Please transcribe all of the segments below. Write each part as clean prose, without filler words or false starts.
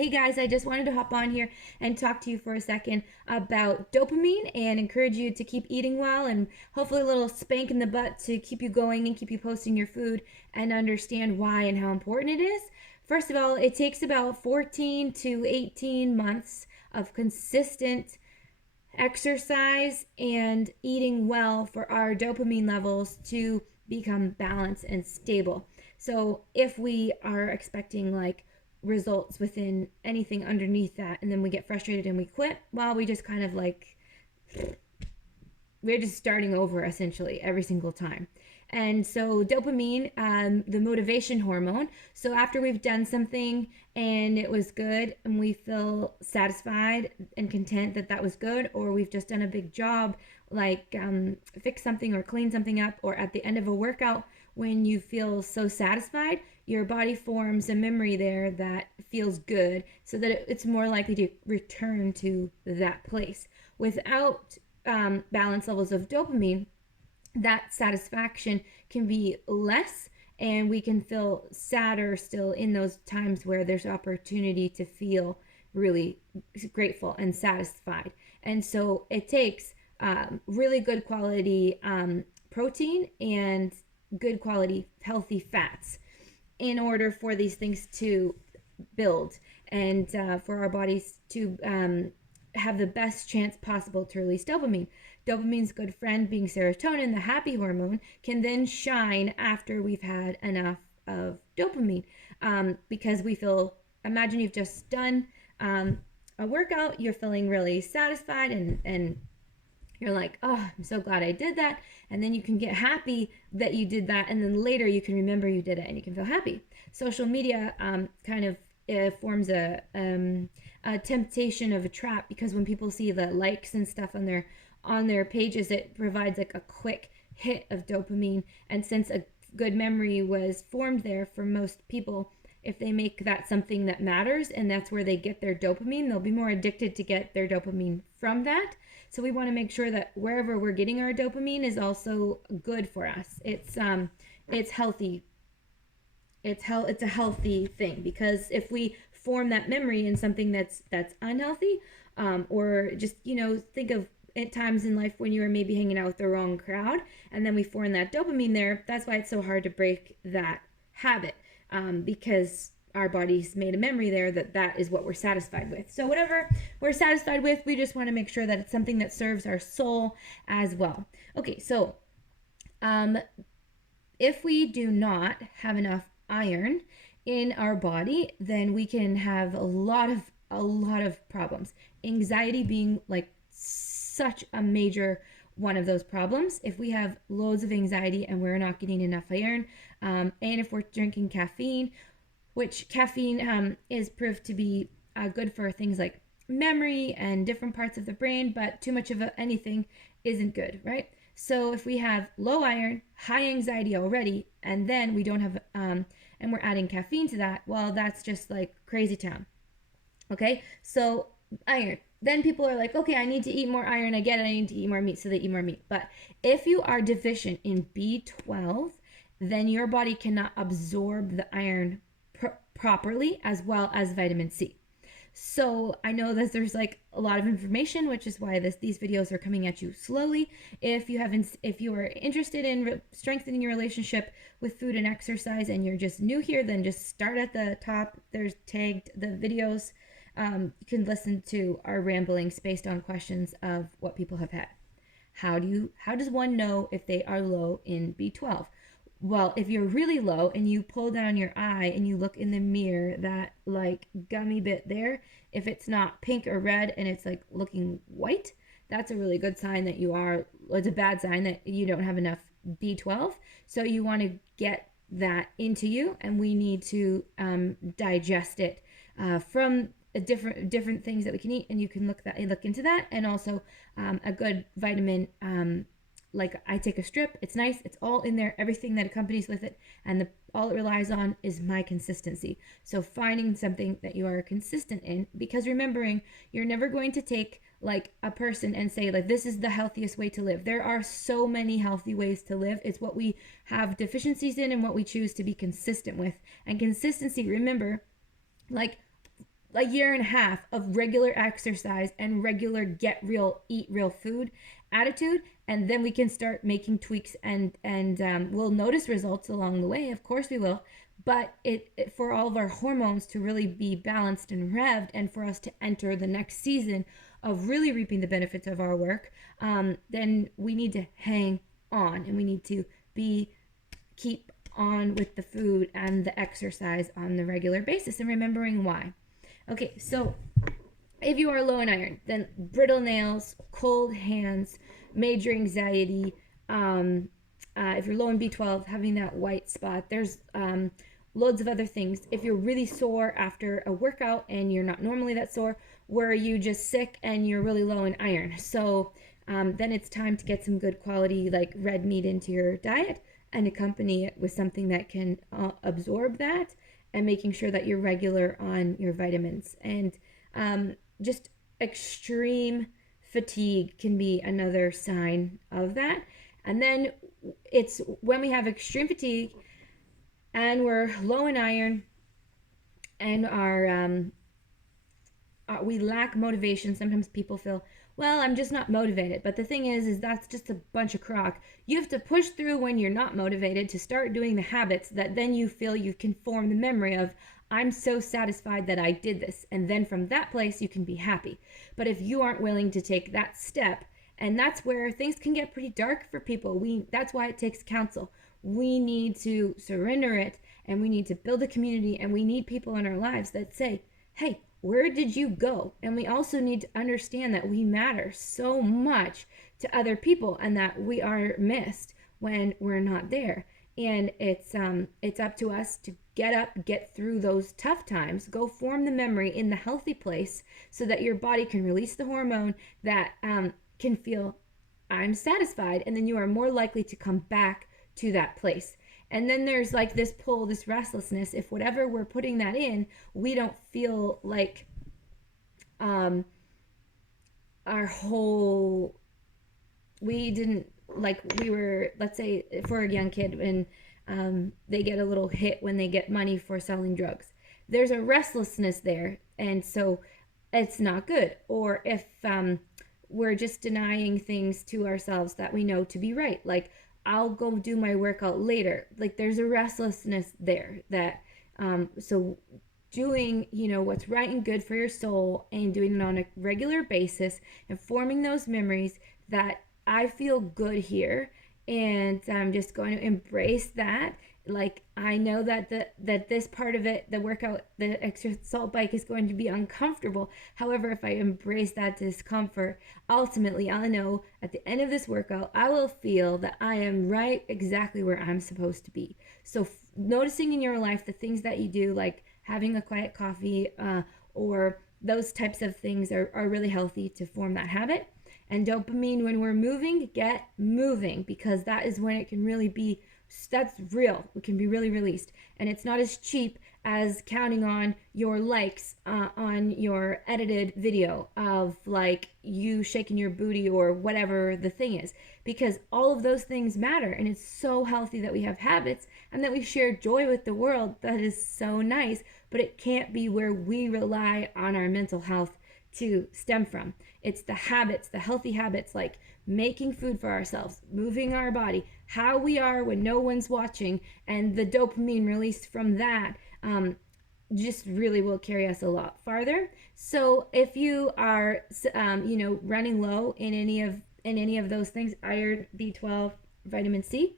Hey guys, I just wanted to hop on here and talk to you for a second about dopamine and encourage you to keep eating well and hopefully a little spank in the butt to keep you going and keep you posting your food and understand why and how important it is. First of all, it takes about 14 to 18 months of consistent exercise and eating well for our dopamine levels to become balanced and stable. So if we are expecting like results within anything underneath that and then we get frustrated and we quit, well, we just kind of like we're just starting over essentially every single time. And so dopamine, the motivation hormone. So after we've done something and it was good and we feel satisfied and content that that was good, or we've just done a big job like fix something or clean something up, or at the end of a workout when you feel so satisfied, your body forms a memory there that feels good so that it's more likely to return to that place. Without balance levels of dopamine, that satisfaction can be less and we can feel sadder still in those times where there's opportunity to feel really grateful and satisfied. And so it takes really good quality protein and good quality healthy fats in order for these things to build and for our bodies to have the best chance possible to release dopamine. Dopamine's good friend, being serotonin, the happy hormone, can then shine after we've had enough of dopamine because we feel, imagine you've just done a workout, you're feeling really satisfied and you're like, oh, I'm so glad I did that. And then you can get happy that you did that. And then later you can remember you did it and you can feel happy. Social media kind of forms a temptation of a trap because when people see the likes and stuff on their pages, it provides like a quick hit of dopamine. And since a good memory was formed there for most people, if they make that something that matters and that's where they get their dopamine, they'll be more addicted to get their dopamine from that. So we want to make sure that wherever we're getting our dopamine is also good for us. It's healthy. It's a healthy thing, because if we form that memory in something that's unhealthy, or just think of at times in life when you were maybe hanging out with the wrong crowd and then we form that dopamine there. That's why it's so hard to break that habit, because our body's made a memory there that is what we're satisfied with. So whatever we're satisfied with, we just want to make sure that it's something that serves our soul as well. Okay, so if we do not have enough iron in our body, then we can have a lot of problems. Anxiety being like such a major one of those problems. If we have loads of anxiety and we're not getting enough iron, and if we're drinking caffeine, which caffeine is proved to be good for things like memory and different parts of the brain, but too much of anything isn't good, right? So if we have low iron, high anxiety already, and then we don't have, and we're adding caffeine to that, well, that's just like crazy town. Okay, so iron. Then people are like, okay, I need to eat more iron. I get it. I need to eat more meat, so they eat more meat. But if you are deficient in B12, then your body cannot absorb the iron properly, as well as vitamin C. So I know that there's like a lot of information, which is why these videos are coming at you slowly. If you are interested in strengthening your relationship with food and exercise and you're just new here, then just start at the top. There's tagged the videos. You can listen to our ramblings based on questions of what people have had. How does one know if they are low in B12? Well, if you're really low and you pull down your eye and you look in the mirror, that like gummy bit there, if it's not pink or red and it's like looking white, that's a really good sign that it's a bad sign that you don't have enough B12. So you want to get that into you, and we need to digest it from different things that we can eat, and you can look into that, and also a good vitamin. Like I take a strip, it's nice, it's all in there, everything that accompanies with it, and all it relies on is my consistency. So finding something that you are consistent in, because remembering you're never going to take like a person and say like this is the healthiest way to live. There are so many healthy ways to live. It's what we have deficiencies in and what we choose to be consistent with. And consistency, remember, like a year and a half of regular exercise and regular get real, eat real food attitude, and then we can start making tweaks, and we'll notice results along the way. Of course we will, but it for all of our hormones to really be balanced and revved, and for us to enter the next season of really reaping the benefits of our work, then we need to hang on, and we need to be keep on with the food and the exercise on the regular basis, and remembering why. Okay, so if you are low in iron, then brittle nails, cold hands, major anxiety. If you're low in B12, having that white spot. There's loads of other things. If you're really sore after a workout and you're not normally that sore, were you just sick and you're really low in iron? So then it's time to get some good quality like red meat into your diet and accompany it with something that can absorb that, and making sure that you're regular on your vitamins. And just extreme fatigue can be another sign of that. And then it's when we have extreme fatigue and we're low in iron and we lack motivation. Sometimes people feel, well, I'm just not motivated. But the thing is that's just a bunch of crock. You have to push through when you're not motivated to start doing the habits that then you feel you can form the memory of, I'm so satisfied that I did this. And then from that place, you can be happy. But if you aren't willing to take that step, and that's where things can get pretty dark for people. That's why it takes counsel. We need to surrender it, and we need to build a community, and we need people in our lives that say, hey, where did you go? And we also need to understand that we matter so much to other people, and that we are missed when we're not there. And it's up to us to get up, get through those tough times, go form the memory in the healthy place, so that your body can release the hormone that can feel, I'm satisfied, and then you are more likely to come back to that place. And then there's like this pull, this restlessness. If whatever we're putting that in, we don't feel like our whole, we didn't, like we were, let's say for a young kid, and they get a little hit when they get money for selling drugs. There's a restlessness there, and so it's not good. Or if we're just denying things to ourselves that we know to be right, like I'll go do my workout later. Like there's a restlessness there that so doing, what's right and good for your soul, and doing it on a regular basis, and forming those memories that I feel good here, and I'm just going to embrace that. Like I know that that this part of it, the workout, the extra salt bike, is going to be uncomfortable. However, if I embrace that discomfort, ultimately I'll know at the end of this workout I will feel that I am right exactly where I'm supposed to be. So noticing in your life the things that you do, like having a quiet coffee, or those types of things are really healthy to form that habit. And dopamine, when we're moving, get moving, because that is when it can really be, that's real. It can be really released. And it's not as cheap as counting on your likes on your edited video of like you shaking your booty or whatever the thing is, because all of those things matter. And it's so healthy that we have habits and that we share joy with the world. That is so nice, but it can't be where we rely on our mental health to stem from. It's the habits, the healthy habits, like making food for ourselves, moving our body, how we are when no one's watching, and the dopamine released from that just really will carry us a lot farther. So if you are running low in any of those things, iron, B12, vitamin C,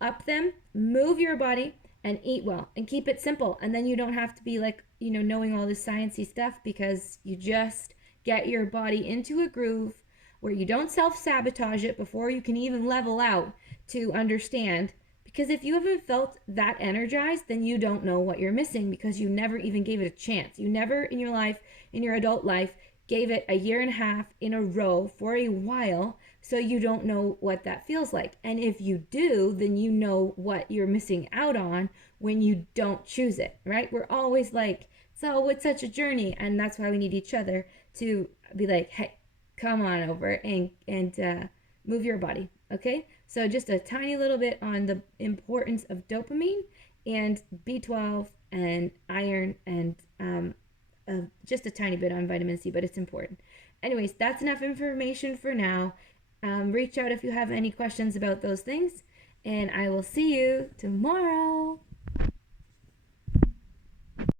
up them, move your body, and eat well, and keep it simple. And then you don't have to be like, knowing all this sciencey stuff, because you just get your body into a groove where you don't self-sabotage it before you can even level out to understand. Because if you haven't felt that energized, then you don't know what you're missing, because you never even gave it a chance. You never in your life, in your adult life, gave it a year and a half in a row for a while, so you don't know what that feels like. And if you do, then you know what you're missing out on when you don't choose it, right? We're always like, so it's such a journey, and that's why we need each other to be like, hey, come on over and move your body, okay? So just a tiny little bit on the importance of dopamine and B12 and iron and just a tiny bit on vitamin C, but it's important. Anyways, that's enough information for now. Reach out if you have any questions about those things, and I will see you tomorrow.